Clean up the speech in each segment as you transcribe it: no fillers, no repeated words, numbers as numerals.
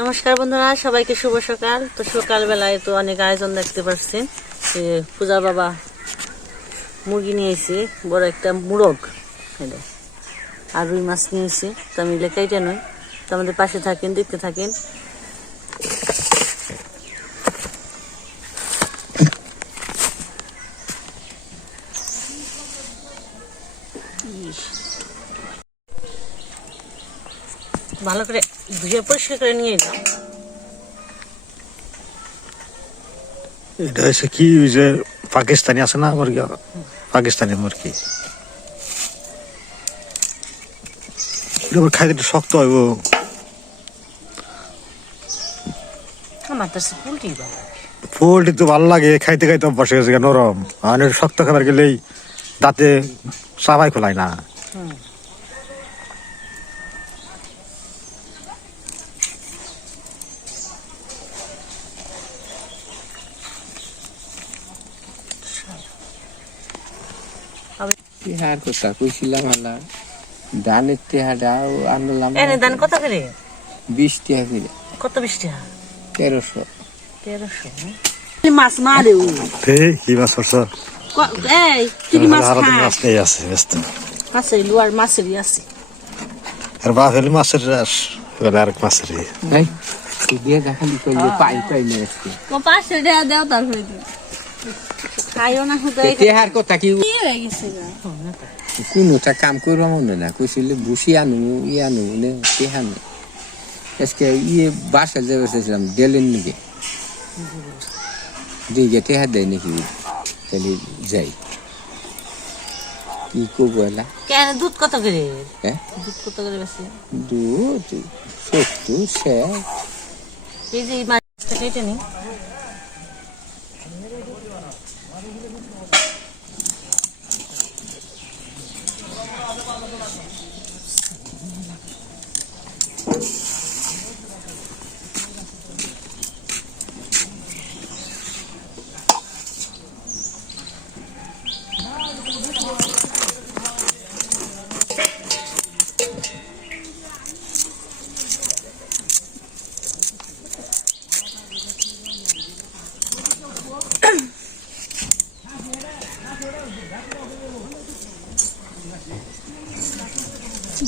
নমস্কার বন্ধুরা, সবাইকে শুভ সকাল। তো সকালবেলায় তো অনেক আয়োজন দেখতে পাচ্ছেন। পূজা বাবা মুরগি নিয়ে এসে বড় একটা মুরগ আর রুই মাছ নিয়ে এসে, তো আমি লেখাইটা নই। তো আমাদের পাশে থাকেন, দেখতে থাকেন। ভালো করে ধুয়ে পরিষ্কার করে নিয়ে এলাম। এটা হচ্ছে কি যে পাকিস্তানি আছে না মুরগি, পাকিস্তানি মুরগি খাইতে একটু শক্ত হইব। আমার তো পোলট্রি পোলট্রি তো ভালো লাগে, খাইতে খাইতে অভ্যাস হয়ে গেছে নরম। আর শক্ত খাবার গেলেই দাঁতে চাবাই খোলায় না। তিহার কথা কইছিলাম আলা ধানের তিহাটাও আনলাম। এনে ধান কত করে? 20 টাকা করে। কত 20 টাকা? 1300। 1300 মাছ মারে ও। কি মাছ পড়ছ? এই কি মাছ খায়? মাছ নেই আছে ব্যস্ত আছে লুয়ার মাছেরই আছে। আর বাপ হলে মাছের রাস এবার আরেক মাছের এই দিয়ে দেখালি কইলে পাই পাই নেছে ও 500 টাকা দাও তারপরে খাইও না হুদাই। তিহার কথা কি হয়ে গেছে গা। কোনটা কাম করবা মনে না কইছিল বুসি আনু ইয়ানু নে তিহান আজকে বাসা যাবেছিলাম দিলেন নাকি দিকে তিহার দেয় নাকি তাহলে যাই কি করবো এলা। কেন দুধ কত করে? হ্যাঁ দুধ কত করে বেশি? দুধ 70 সে এই যে মাছটা কেটে নি।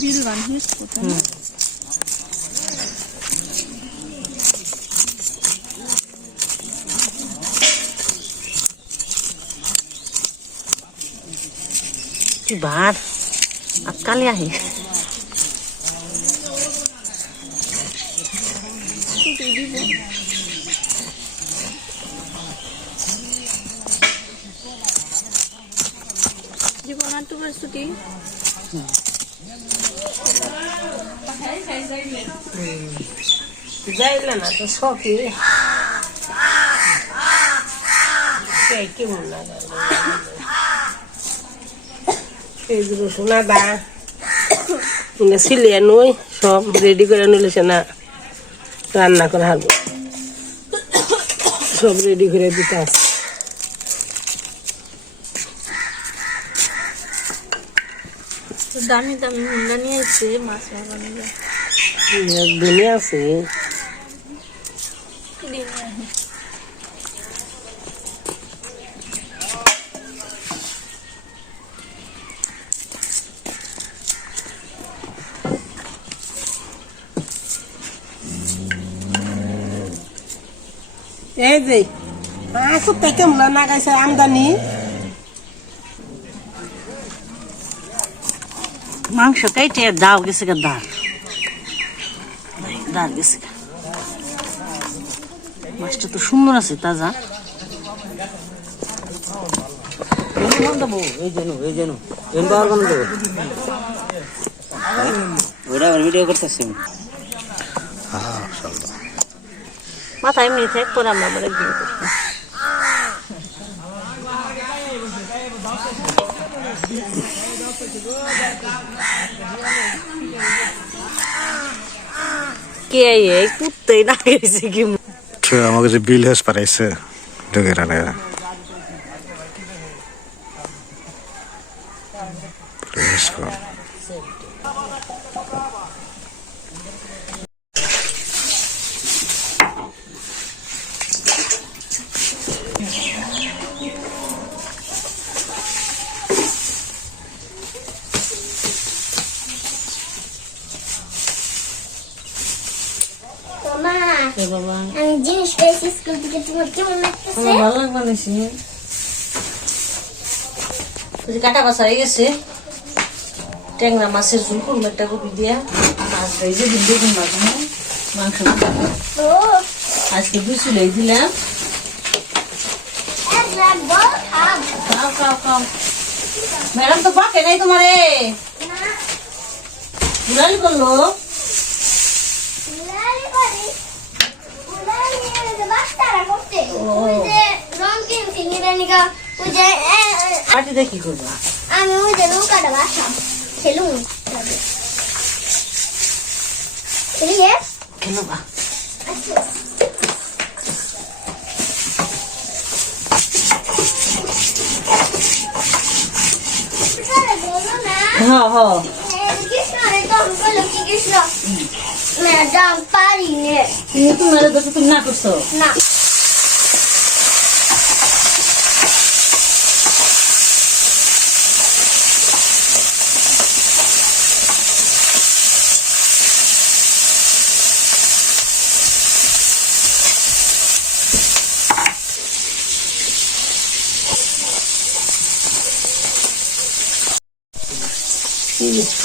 বিল বানিস কোথায়? কি ভাত আজকালি আহি জীবন তো প্রস্তুতি যাইলে না তো শখে কেমন লাগে এইগুলো শোনা দা সিলিয়া নই সব রেডি করে নিলেছে না রান্না করে হারবো সব রেডি করে দিতে আছে। দামি দামি হুন্ডা নিয়ে এসছে মাছ দুনিয়া আছে। এই যে কোথায় কেমন না গাইছে আমদানি মাংস কেটে দাও গেছে গা দাঁড় দাঁড় গেছে গা। মাছটা তো সুন্দর আছে তাজা। ভিডিও করতেছি মাথা এমনি থাক পরে আমরা আবার একদিন করবো। কে কুত্তেই না গেছে কি আমাকে যে বিল হেস পারাইছে ঢুকে রানে এ বাবা আমি জিনিস পেয়েছি স্কুল থেকে, তোমার কেমন লাগতেছে? আমার ভালো লাগবে নিছি কাটা বাসা হয়ে গেছে ট্যাংরা মাছের ঝুল করবো একটা কপি দিয়া মাছ ভেজে দিন বেগুন ভাজবো মাংস ও আজকে 2 চুলাই দিলাম এক রাখবো, খাব। খাও খাও খাও ম্যাডাম তো বাকে নাই তোমারে না, উড়ালি করলো উলালি করি। উলালি এনে যে বাস্তারা করতে। ওই যে রং কিনছি নিরানিকা, ওই যে পার্টিতে কি করবা আমি ওই যে নৌকাটা বাসাম খেলুম খেলিয়ে কেন বা বলো না হ্যাঁ হ্যাঁ কৃষ্ণ রে, তো আমি বললাম কি কৃষ্ণ ম্যাডাম পারি নে তুমি মেরে দোষ তুমি না করছো না।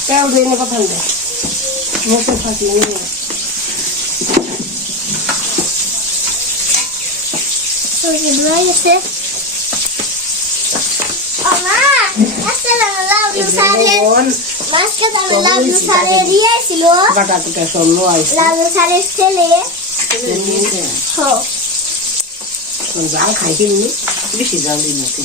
Kau dia ni apa tanda? Mungkin pasti ni. ওই যে ধুয়ে গেছে। আমা আজকে আমি লাবলু সারে মাছকে আমি লাবলু সারে দিয়েছিল Kata kita solo ais. Lablu সারের ছেলে হো Jangan khai ni. Bisi jauh ni tu.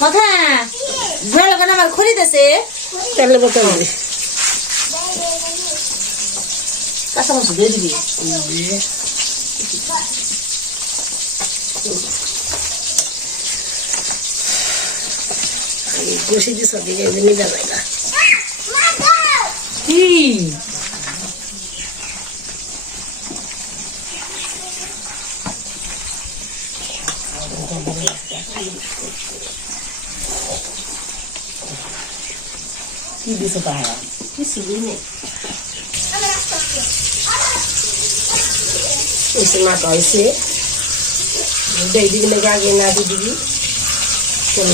কথা ভালো কেন আমার খরিদেছে Tele betul ni. কাঁচা মাছ দিয়ে দিবি Gusi di sana dia ni dah baiklah. কি কি দিছো তাহা কিছু দিনে Isi mak isi. Dah di negara lagi nak di. Kau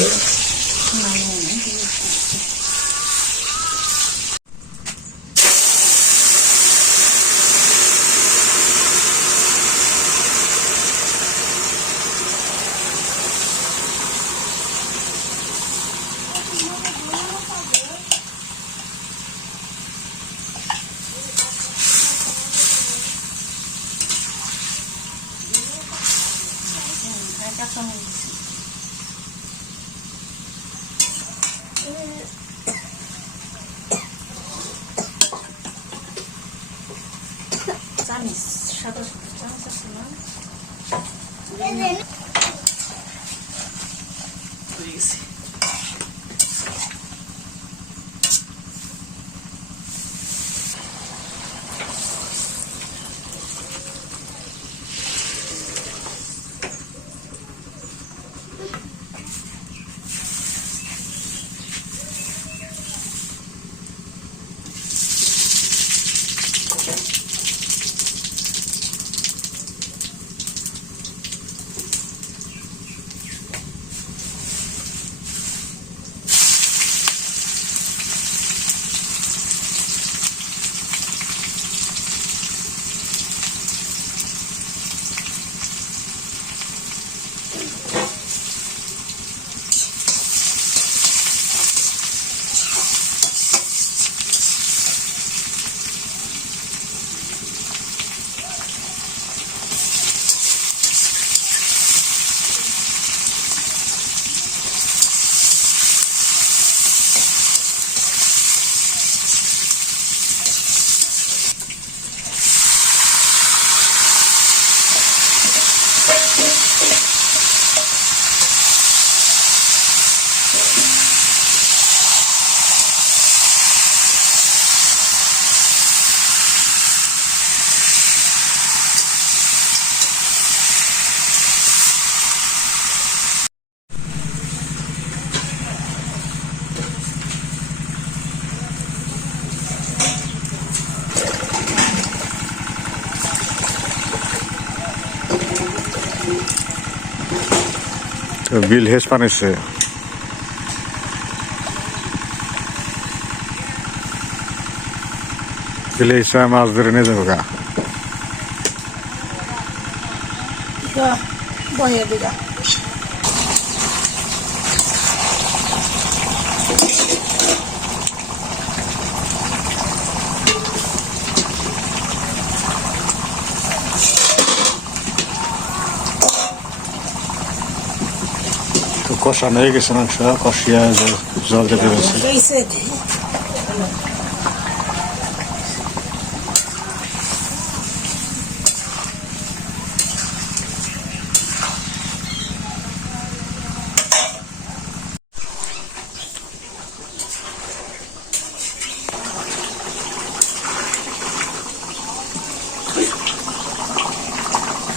চামিচ সাদা চামিচ আছে না হয়ে গেছে তো বিল হেস পানিছে বিলে হিসাবে মাছ ধরে নিয়ে যাবো গা বহে দিগা তো কষানো হয়ে গেছে মাংস কষিয়া জল যেতে গেছে গেছে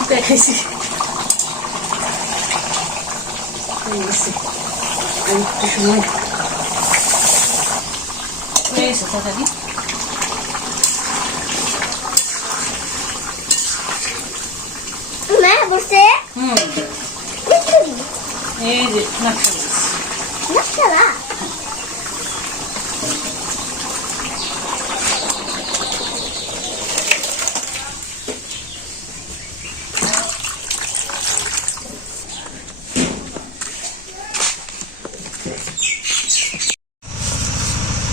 দেখাইছি একটু সময় হয়ে গেছে তরকারি। মা বসে হুম এই যে নকশা মাছ। নকশালা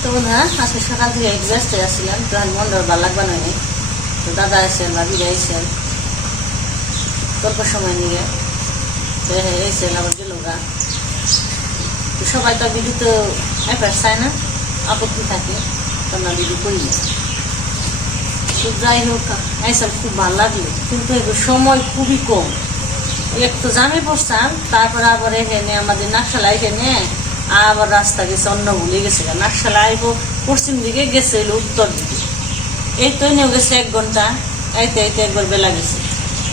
তো বন্ধুরা আজকে সকাল থেকে এক্সাস্ট হয়ে আসছিলাম, তো আর মনটা ভালো লাগবে না। তো দাদা আসেন, ভাবিরা আইসেন অল্প সময় নিয়ে, তো এসেন আবার গেল গা। তো সবাই তো ভিডিও তো এফার্ট চায় না, আপত্তি থাকে, তো আমরা ভিডিও করি না। তো যাই হোক আইসাল খুব ভালো লাগলো, কিন্তু এগুলো সময় খুবই কম। এক তো জামে পড়তাম, তারপর আবার এখানে আমাদের নাকশালা এখানে আবার রাস্তা গেছে অন্য ভুলে গেছে। নাকশালা আইব পশ্চিম দিকে গেছে হলো উত্তর দিকে, এই তো এনেও গেছে 1 ঘন্টা, আইতে আইতে একবার বেলা গেছে।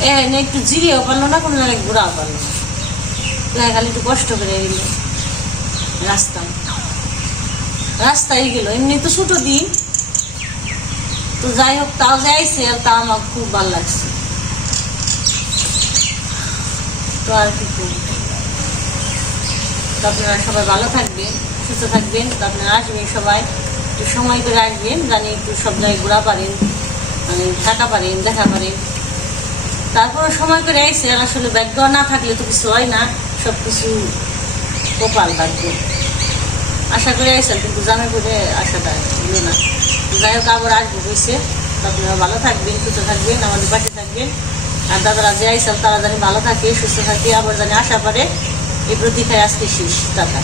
এনে একটু জিরিয়েও পারলো না, কোনো জায়গায় ঘোরাও পারলো না। তো খালি একটু কষ্ট করে গেল রাস্তায় গেল। এমনি তো ছোটো দিন, তো যাই হোক তাও যাইছে, আর তাও আমার খুব ভালো লাগছে। তো আর কি করবো, তো আপনারা সবাই ভালো থাকবেন, সুস্থ থাকবেন। তো আপনারা আসবেন সবাই, একটু সময় করে আসবেন, জানি একটু সব জায়গায় ঘোরা পারেন, মানে থাকা পারেন, দেখা পারেন। তারপরে সময় করে আইসে, আর আসলে ভাগ্য না থাকলে তো কিছু হয় না, সব কিছু কপাল ভাগ্য। আশা করে আইসেন, কিন্তু জামে করে আশাটা হলো না। যাই হোক আবার আসবো হয়েছে। তো আপনারা ভালো থাকবেন, সুস্থ থাকবেন, আমাদের পাশে থাকবেন। আর দাদারা যে আইসেন তারা জানি ভালো থাকে, সুস্থ থাকে, আবার জানি আশা পারে। এই প্রতীক্ষায় আজকে শেষ। টাটা।